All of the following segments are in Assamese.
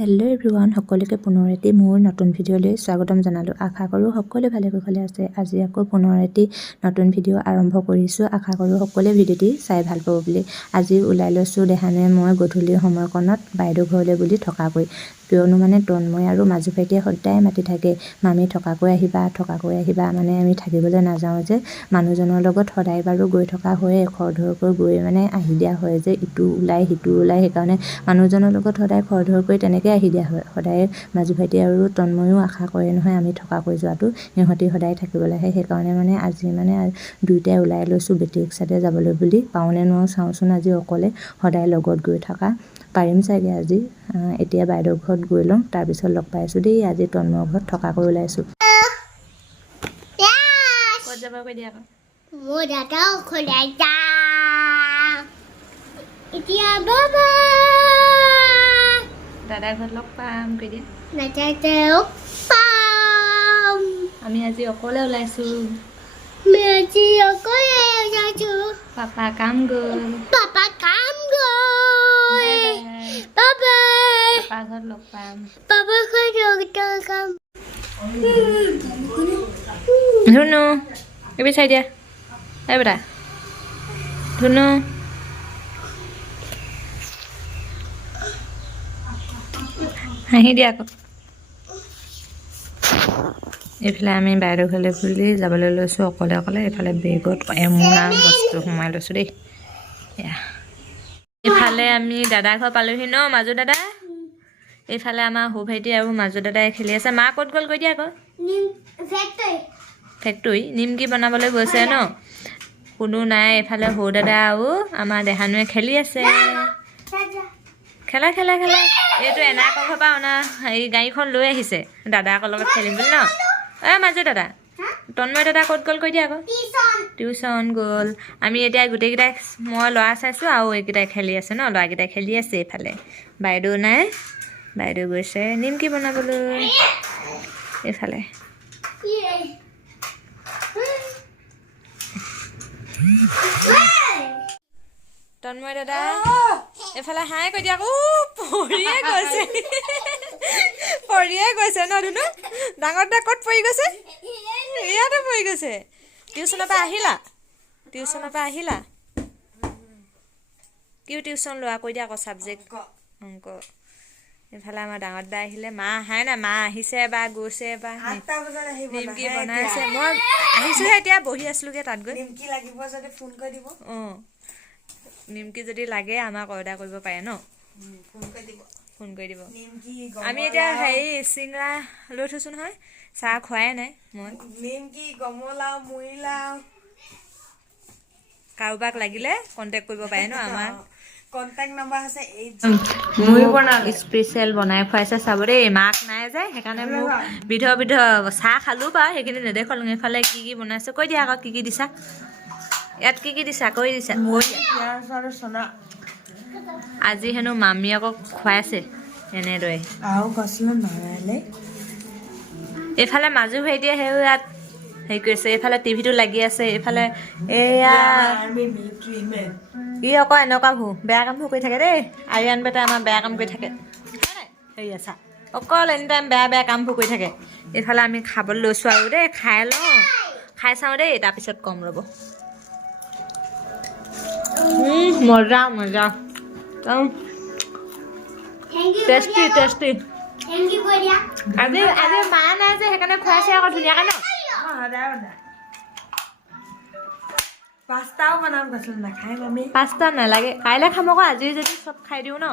হেল্ল' এভৰিৱান, সকলোকে পুনৰ এটি মোৰ নতুন ভিডিঅ'লৈ স্বাগতম জনালোঁ। আশা কৰোঁ সকলোৱে ভালে কুশলে আছে। আজি আকৌ পুনৰ এটি নতুন ভিডিঅ' আৰম্ভ কৰিছোঁ। আশা কৰোঁ সকলোৱে ভিডিঅ'টি চাই ভাল পাব বুলি। আজি ওলাই লৈছোঁ দেহানে মই গধূলি সময়কণত বাইদেউ ঘৰলৈ বুলি থকাকৈ, কিয়নো মানে তন্ময় আৰু মাজু ভাইটিয়ে সদায় মাতি থাকে, মামী থকাকৈ আহিবা। মানে আমি থাকিবলৈ নাযাওঁ যে, মানুহজনৰ লগত সদায় বাৰু গৈ থকা হয়ে, খৰধৰকৈ গৈ মানে আহি দিয়া হয় যে, ইটো ওলাই সিটো ওলাই, সেইকাৰণে মানুহজনৰ লগত সদায় খৰধৰকৈ তেনেকৈ আহি দিয়া হয়। সদায় মাজু ভাইটি আৰু তন্ময়ো আশা কৰে নহয় আমি থকাকৈ যোৱাটো, সিহঁতি সদায় থাকিবলৈ আহে। সেইকাৰণে মানে আজি মানে দুয়োটাই ওলাই লৈছোঁ বেটেৰী ৰিক্সাতে যাবলৈ বুলি। পাওঁনে নোৱাৰোঁ চাওঁচোন, আজি অকলে সদায় লগত গৈ থকা পাৰিম চাগে আজি। এতিয়া বাইদেউৰ ঘৰত গৈ লওঁ, তাৰপিছত লগ পাইছোঁ দেই। আজি তন্ময়ৰ ঘৰত থকাকৈ ওলাইছোঁ। ক'ত যাব কৈ দিয়া আকৌ? মোৰ দাদা ঘৰলৈ যাম এতিয়া। বাবা দাদাৰ ঘৰত লগ পাম কৈ দিয়া। দাদাক পাম। আমি আজি অকলে ওলাইছোঁ। আজি অকলে ওলাইছোঁ। পাপা কাম গ'ল। পাপা কাম গ'ল। বাবা পাপাৰ ঘৰত লগ পাম। পাপাৰ ঘৰত লগ পাম। ধুনু এইবোৰ চাই দিয়া। এই বেটা ধুনু, হাঁহি দিয়া আকৌ। এইফালে আমি বাইদেউ ঘৰলৈ বুলি যাবলৈ লৈছোঁ অকলে অকলে। এইফালে বেগত এমোনা বস্তু সোমাই লৈছোঁ দেই। এইফালে আমি দাদাৰ ঘৰ পালোহি ন, মাজু দাদা। এইফালে আমাৰ সৰু ভাইটি আৰু মাজু দাদাই খেলি আছে। মা ক'ত গ'ল কৈ দিয়া আকৌ? ফেক্টৰী নিমকি বনাবলৈ গৈছে ন, কোনো নাই। এইফালে সৰু দাদা আৰু আমাৰ দেহানুৱে খেলি আছে। খেলা এইটো এনাকৰ ঘৰৰ পৰা অনা হেৰি গাড়ীখন লৈ আহিছে দাদাকৰ লগত খেলিম বুলি ন। মাজু দাদা, তন্ময় দাদা ক'ত গ'ল কৈ দিয়া আকৌ? টিউশ্যন গ'ল। আমি এতিয়া গোটেইকেইটাই, মই ল'ৰা চাইছোঁ আৰু এইকেইটাই খেলি আছে ন, ল'ৰাকেইটাই খেলি আছে। এইফালে বাইদেউ নাই, বাইদেউ গৈছে নিমকি বনাবলৈ। এইফালে তন্ময় দাদা এইফালে হাই কৈ দিয়া আকৌ। পৰিয়ে গৈছে ন ধুনু? ডাঙৰ দা ক'ত পৰি গৈছে? ইয়াতে পৰি গৈছে। টিউশ্যনৰ পৰা আহিলা? কি টিউশ্যন লোৱা কৈ দিয়া আকৌ? ছাবজেক্ট অংক। এইফালে আমাৰ ডাঙৰ দা আহিলে। মা আহাই নাই, মা আহিছে এবাৰ গৈছে এবাৰ। নিমকি বনাইছে। মই আহিছোঁহে এতিয়া, বহি আছিলোঁগৈ তাত গৈ। নিমকি লাগিব যদি ফোন কৰি দিব। অঁ, নিমকি যদি লাগে আমাক অৰ্ডাৰ কৰিব পাৰে ন? ফোন কৰি দিব। আমি এতিয়া হেৰি চিংৰা লৈ থৈছোঁ নহয়, চাহ খোৱাই নাই মই। নিমকি, গমলাও, মুড়িলাও, কাৰোবাক লাগিলে কণ্টেক্ট কৰিব পাৰে ন আমাৰ। কণ্টেক্ট নম্বৰ আছে 8। মুড়ি বনালে স্পেচিয়েল বনাই খুৱাইছে চাব দেই। মাক নাই যে সেইকাৰণে মোক বিধ চাহ খালোঁ বাৰু, সেইখিনি নেদেখলোঁ। এইফালে কি বনাইছে কৈ দিয়া আকৌ। কি দিছা ইয়াত? কি দিছা কৈ দিছা? আজি হেনো মামী আকৌ খুৱাইছে এনেদৰে। এইফালে মাজু ভাইটিয়ে সেই ইয়াত হেৰি কৰিছে। এইফালে টিভিটো লাগি আছে। এইফালে এয়া ই আকৌ এনেকুৱা বেয়া কামবোৰ কৰি থাকে দেই। আৰিয়ান বেটাই আমাৰ বেয়া কাম কৰি থাকে। হেৰি আছা অকল এনি টাইম বেয়া কামবোৰ কৰি থাকে। এইফালে আমি খাবলৈ লৈছোঁ আৰু দেই। খাই চাওঁ দেই, তাৰপিছত কম ৰ'ব। মজা টেষ্টি। আজি মা নাই যে সেইকাৰণে খুৱাইছে আকৌ ধুনীয়াকৈ ন। পাস্তাও বনাম কৈছিল, নাখায় মামী। পাস্তা নালাগে, কাইলৈ খাম আকৌ। আজি যদি চব খাই দিওঁ ন।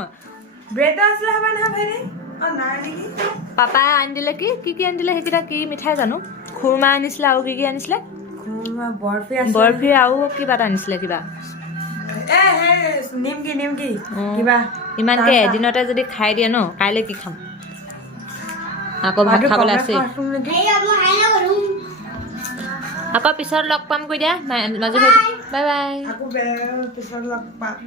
ব্ৰেড আছিলে হ'ব নহয় ভাইটি? নাই নেকি? পাপাই আনি দিলে। কি আনি দিলে সেইকেইটা? কি মিঠাই জানো? খুৰমা আনিছিলে আৰু কি আনিছিলে? বৰফি আৰু কিবা এটা আনিছিলে। কিবা নিমকি কিবা ইমানকে এদিনতে যদি খাই দিয়ে ন, কাইলৈ কি খাম? আকৌ ভাত খাবলৈ আছে। আকৌ পিছত লগ পাম কৈ দিয়া মাজু ভাইটি। Bye bye. পিছত লগ পাম।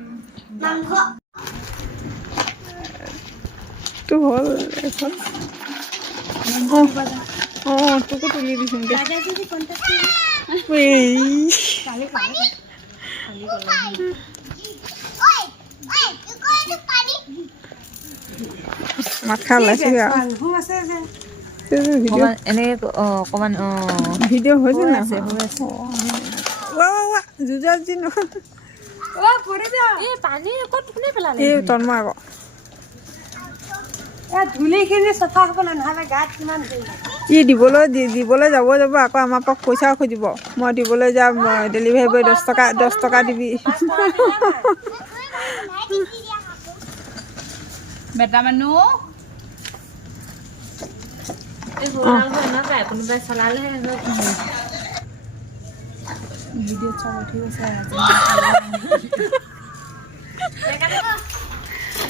তো হ'ল এখন। তোকো তুলি দিছোঁগে। মাত খাই ওলাইছেগৈ আৰু ঘুম আছে যে ভিডিঅ' এনেকৈ অকণমান ভিডিঅ' হৈছে না আছে হৈ আছে যুঁজাজি নহয় অ' পৰি যা এই পানী ক'ত কোনে পেলালে এই তন্ময় আকৌ এই ধূলিখিনি চফা হ'বলৈ নহ'লে গাত কিমান ধূলি ই দিবলৈ যাব আকৌ আমাৰ পৰা পইচাও খুজিব মই দিবলৈ যাম ডেলিভাৰী বয় 10 টকা দিবি বেটা মানুহ এই সৰুডাল হৈ এনেকুৱাই কোনোবাই চলালেহে ভিডিঅ'ত চব উঠি গৈছে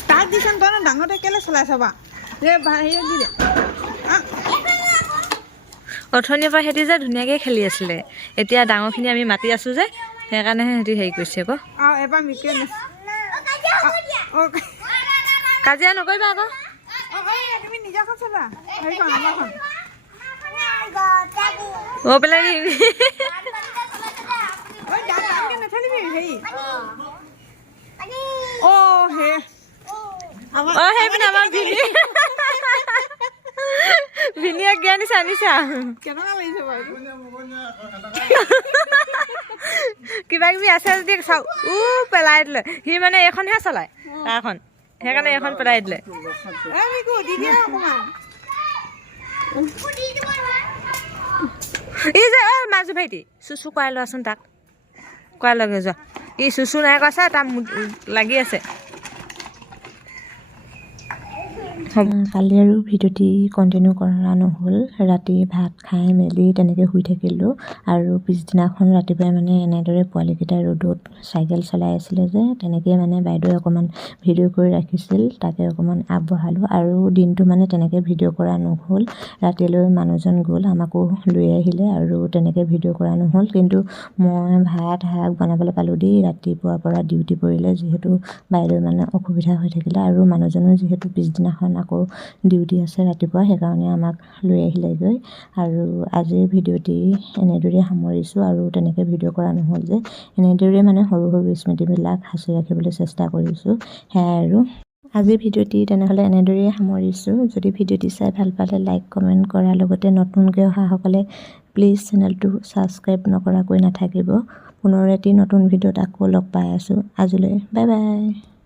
তাক দিচোন তই ডাঙৰতে কেলৈ চলাইছ বা হেৰিয়ত দি দে অথনিৰ পৰা সিহঁতি যে ধুনীয়াকৈ খেলি আছিলে এতিয়া ডাঙৰখিনি আমি মাতি আছোঁ যে সেইকাৰণেহে সিহঁতি হেৰি কৰিছে আকৌ আৰু এবাৰ মিকে কাজিয়া নকৰিবা আকৌ তুমি নিজৰখন চাবা হেৰিখন আমাৰখন পেলাই নেথালিবি হেৰি সেইপিনে আমাৰ ভিনিয়ে জ্ঞান দিছে আনিছা কেনেকুৱা লাগিছে বাৰু কিবা কিবি আছে যদি চাওঁ পেলাই দিলে সি মানে এইখনহে চলায় তাৰখন সেইকাৰণে এইখন পেলাই দিলে ই যে মাজু ভাইটি চুচু কৰাই লোৱাচোন তাক কৰাই লগে যোৱা ই চুচু নাই কৈছে তাৰ লাগি আছে কালি আৰু ভিডিঅ'টি কণ্টিনিউ কৰা নহ'ল ৰাতি ভাত খাই মেলি তেনেকৈ শুই থাকিলোঁ আৰু পিছদিনাখন ৰাতিপুৱাই মানে এনেদৰে পোৱালিকেইটাই ৰ'দত চাইকেল চলাই আছিলে যে তেনেকৈ মানে বাইদেৱে অকণমান ভিডিঅ' কৰি ৰাখিছিল তাকে অকণমান আগবঢ়ালোঁ আৰু দিনটো মানে তেনেকৈ ভিডিঅ' কৰা নহ'ল ৰাতিলৈ মানুহজন গ'ল আমাকো লৈ আহিলে আৰু তেনেকৈ ভিডিঅ' কৰা নহ'ল কিন্তু মই ভাত শাক বনাবলৈ পালোঁ দেই ৰাতিপুৱাৰ পৰা ডিউটি পৰিলে যিহেতু বাইদেউ মানে অসুবিধা হৈ থাকিলে আৰু মানুহজনো যিহেতু পিছদিনাখন আকৌ ডিউটি আছে ৰাতিপুৱা সেইকাৰণে আমাক লৈ আহিলেগৈ আৰু আজিৰ ভিডিঅ'টি এনেদৰে সামৰিছোঁ আৰু তেনেকৈ ভিডিঅ' কৰা নহ'ল যে এনেদৰে মানে সৰু সৰু স্মৃতিবিলাক সাঁচি ৰাখিবলৈ চেষ্টা কৰিছোঁ সেয়াই আৰু আজিৰ ভিডিঅ'টি তেনেহ'লে এনেদৰেই সামৰিছোঁ যদি ভিডিঅ'টি চাই ভাল পালে লাইক কমেণ্ট কৰাৰ লগতে নতুনকৈ অহাসকলে প্লিজ চেনেলটো ছাবস্ক্ৰাইব নকৰাকৈ নাথাকিব পুনৰ এটি নতুন ভিডিঅ'ত আকৌ লগ পাই আছোঁ আজিলৈ বাই বাই